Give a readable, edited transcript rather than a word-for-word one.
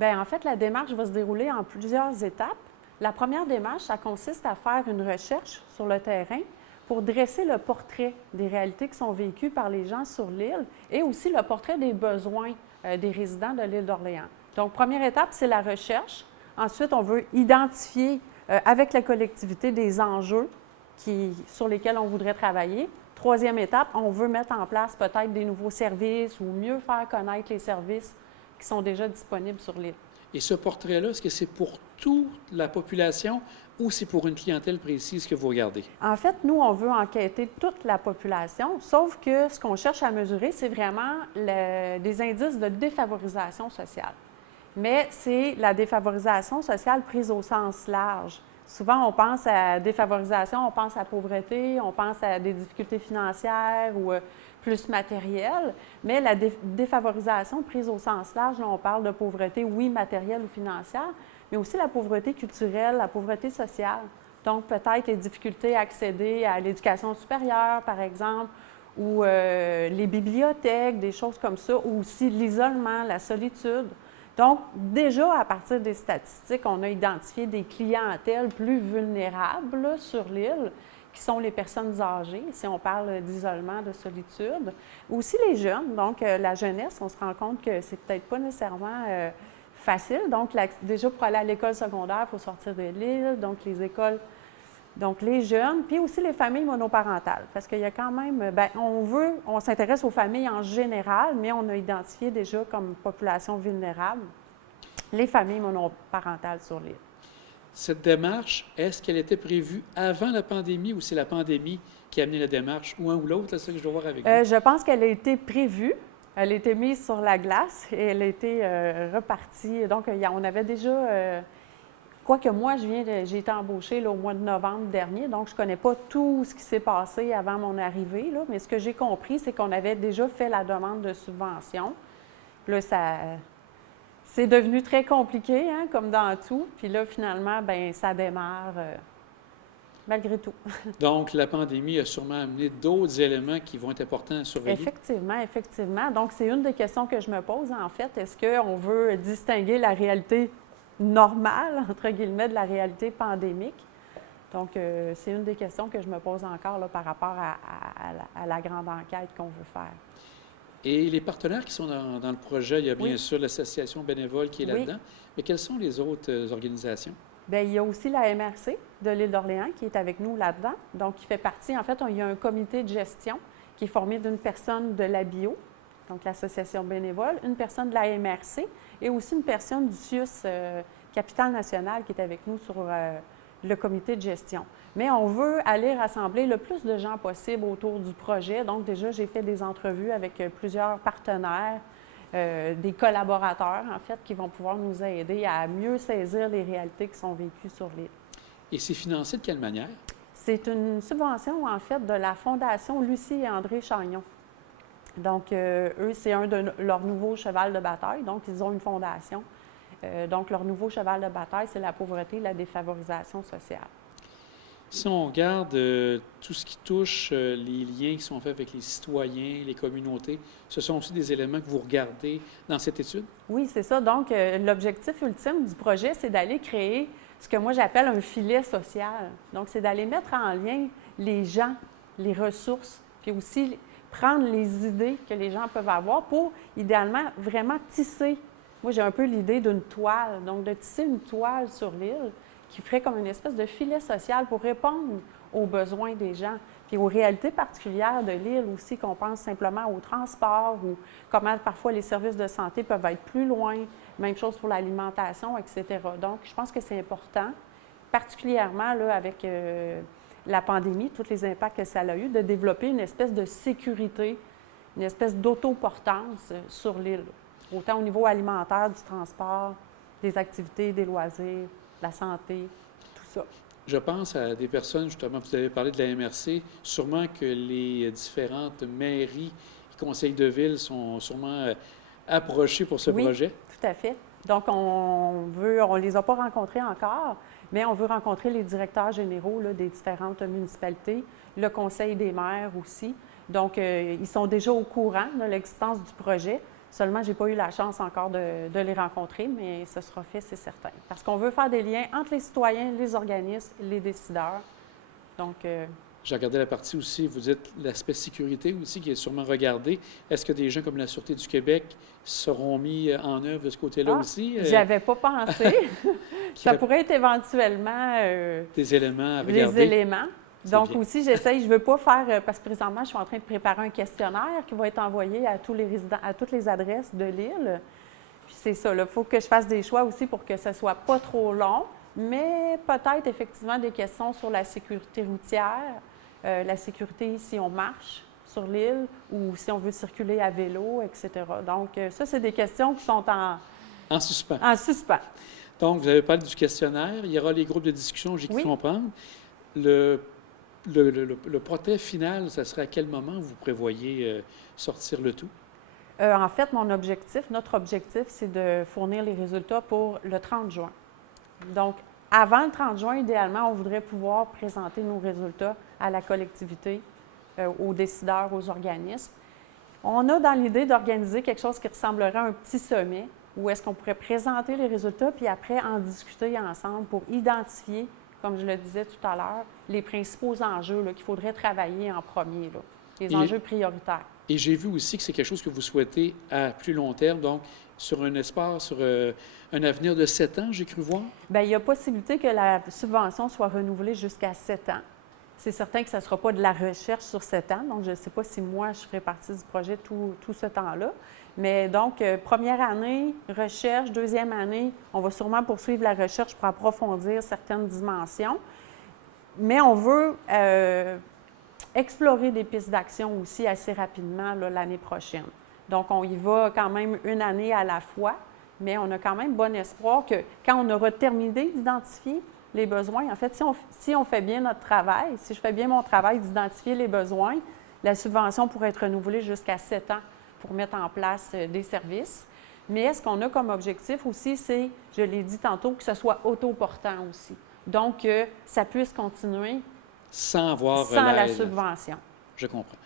Bien, en fait, la démarche va se dérouler en plusieurs étapes. La première démarche, ça consiste à faire une recherche sur le terrain pour dresser le portrait des réalités qui sont vécues par les gens sur l'île et aussi le portrait des besoins des résidents de l'île d'Orléans. Donc, première étape, c'est la recherche. Ensuite, on veut identifier avec la collectivité des enjeux sur lesquels on voudrait travailler. Troisième étape, on veut mettre en place peut-être des nouveaux services ou mieux faire connaître les services qui sont déjà disponibles sur l'île. Et ce portrait-là, est-ce que c'est pour toute la population ou c'est pour une clientèle précise que vous regardez? En fait, nous, on veut enquêter toute la population, sauf que ce qu'on cherche à mesurer, c'est vraiment des indices de défavorisation sociale. Mais c'est la défavorisation sociale prise au sens large. Souvent, on pense à défavorisation, on pense à pauvreté, on pense à des difficultés financières ou plus matérielles, mais la défavorisation prise au sens large, là, on parle de pauvreté, oui, matérielle ou financière, mais aussi la pauvreté culturelle, la pauvreté sociale. Donc, peut-être les difficultés à accéder à l'éducation supérieure, par exemple, ou les bibliothèques, des choses comme ça, ou aussi l'isolement, la solitude. Donc, déjà, à partir des statistiques, on a identifié des clientèles plus vulnérables là, sur l'île, qui sont les personnes âgées, si on parle d'isolement, de solitude. Aussi les jeunes, donc la jeunesse, on se rend compte que c'est peut-être pas nécessairement facile. Donc, déjà, pour aller à l'école secondaire, il faut sortir de l'île, donc les écoles, donc les jeunes, puis aussi les familles monoparentales, parce qu'il y a quand même, bien, on s'intéresse aux familles en général, mais on a identifié déjà comme population vulnérable les familles monoparentales sur l'île. Cette démarche, est-ce qu'elle était prévue avant la pandémie ou c'est la pandémie qui a amené la démarche, ou un ou l'autre, c'est ça que je dois voir avec vous? Je pense qu'elle a été prévue. Elle a été mise sur la glace et elle a été repartie. Donc, on avait déjà... quoique moi, j'ai été embauchée là, au mois de novembre dernier, donc je ne connais pas tout ce qui s'est passé avant mon arrivée, là, mais ce que j'ai compris, c'est qu'on avait déjà fait la demande de subvention. Puis là, c'est devenu très compliqué, hein, comme dans tout. Puis là, finalement, bien, ça démarre malgré tout. Donc, la pandémie a sûrement amené d'autres éléments qui vont être importants à surveiller. Effectivement, effectivement. Donc, c'est une des questions que je me pose, en fait. Est-ce qu'on veut distinguer la réalité normale, entre guillemets, de la réalité pandémique? Donc, c'est une des questions que je me pose encore là, par rapport à la grande enquête qu'on veut faire. Et les partenaires qui sont dans le projet, il y a bien Oui. sûr l'association bénévole qui est là-dedans, mais quelles sont les autres organisations? Bien, il y a aussi la MRC de l'île d'Orléans qui est avec nous là-dedans. Donc, qui fait partie, en fait, il y a un comité de gestion qui est formé d'une personne de la bio, donc l'association bénévole, une personne de la MRC et aussi une personne du CIUS Capitale Nationale qui est avec nous sur le comité de gestion. Mais on veut aller rassembler le plus de gens possible autour du projet. Donc, déjà, j'ai fait des entrevues avec plusieurs partenaires, des collaborateurs, en fait, qui vont pouvoir nous aider à mieux saisir les réalités qui sont vécues sur l'île. Et c'est financé de quelle manière? C'est une subvention, en fait, de la Fondation Lucie et André Chagnon. Donc, eux, c'est un de leurs nouveaux chevals de bataille. Donc, ils ont une fondation. Donc, leur nouveau cheval de bataille, c'est la pauvreté et la défavorisation sociale. Si on regarde tout ce qui touche les liens qui sont faits avec les citoyens, les communautés, ce sont aussi des éléments que vous regardez dans cette étude? Oui, c'est ça. Donc, l'objectif ultime du projet, c'est d'aller créer ce que moi j'appelle un filet social. Donc, c'est d'aller mettre en lien les gens, les ressources, puis aussi prendre les idées que les gens peuvent avoir pour, idéalement, vraiment tisser. Moi, j'ai un peu l'idée d'une toile, donc de tisser une toile sur l'île qui ferait comme une espèce de filet social pour répondre aux besoins des gens, puis aux réalités particulières de l'île aussi, qu'on pense simplement au transport ou comment parfois les services de santé peuvent être plus loin, même chose pour l'alimentation, etc. Donc, je pense que c'est important, particulièrement là, avec la pandémie, tous les impacts que ça a eu, de développer une espèce de sécurité, une espèce d'autoportance sur l'île, autant au niveau alimentaire, du transport, des activités, des loisirs, la santé, tout ça. Je pense à des personnes, justement, vous avez parlé de la MRC, sûrement que les différentes mairies et conseils de ville sont sûrement approchés pour ce projet. Oui, tout à fait. Donc, on ne les a pas rencontrés encore, mais on veut rencontrer les directeurs généraux là, des différentes municipalités, le conseil des maires aussi. Donc, ils sont déjà au courant de l'existence du projet. Seulement, je n'ai pas eu la chance encore de les rencontrer, mais ce sera fait, c'est certain. Parce qu'on veut faire des liens entre les citoyens, les organismes, les décideurs. Donc, j'ai regardé la partie aussi, vous dites l'aspect sécurité aussi qui est sûrement regardé. Est-ce que des gens comme la Sûreté du Québec seront mis en œuvre de ce côté-là aussi? J'y avais pas pensé. Ça pourrait être éventuellement des éléments à regarder. les éléments. Donc bien. aussi, j'essaye, je ne veux pas faire, parce que présentement, je suis en train de préparer un questionnaire qui va être envoyé à tous les résidents, à toutes les adresses de l'île. Puis c'est ça, il faut que je fasse des choix aussi pour que ce ne soit pas trop long, mais peut-être effectivement des questions sur la sécurité routière, la sécurité si on marche sur l'île ou si on veut circuler à vélo, etc. Donc ça, c'est des questions qui sont en suspens. En suspens. Donc, vous avez parlé du questionnaire, il y aura les groupes de discussion, j'ai cru comprendre. Le projet final, ça serait à quel moment vous prévoyez sortir le tout? En fait, notre objectif, c'est de fournir les résultats pour le 30 juin. Donc, avant le 30 juin, idéalement, on voudrait pouvoir présenter nos résultats à la collectivité, aux décideurs, aux organismes. On a dans l'idée d'organiser quelque chose qui ressemblerait à un petit sommet où est-ce qu'on pourrait présenter les résultats puis après en discuter ensemble pour identifier, comme je le disais tout à l'heure, les principaux enjeux qu'il faudrait travailler en premier, les enjeux prioritaires. Et j'ai vu aussi que c'est quelque chose que vous souhaitez à plus long terme, donc sur un espace, sur un avenir de 7 ans, j'ai cru voir? Bien, il y a possibilité que la subvention soit renouvelée jusqu'à 7 ans. C'est certain que ce ne sera pas de la recherche sur 7 ans, donc je ne sais pas si moi, je ferai partie du projet tout ce temps-là. Mais donc, première année, recherche, deuxième année, on va sûrement poursuivre la recherche pour approfondir certaines dimensions. Mais on veut explorer des pistes d'action aussi assez rapidement l'année prochaine. Donc, on y va quand même une année à la fois, mais on a quand même bon espoir que quand on aura terminé d'identifier les besoins, en fait, si on fait bien notre travail, si je fais bien mon travail d'identifier les besoins, la subvention pourrait être renouvelée jusqu'à 7 ans pour mettre en place des services. Mais ce qu'on a comme objectif aussi, c'est, je l'ai dit tantôt, que ce soit autoportant aussi. Donc, que ça puisse continuer sans avoir sans la subvention. Je comprends.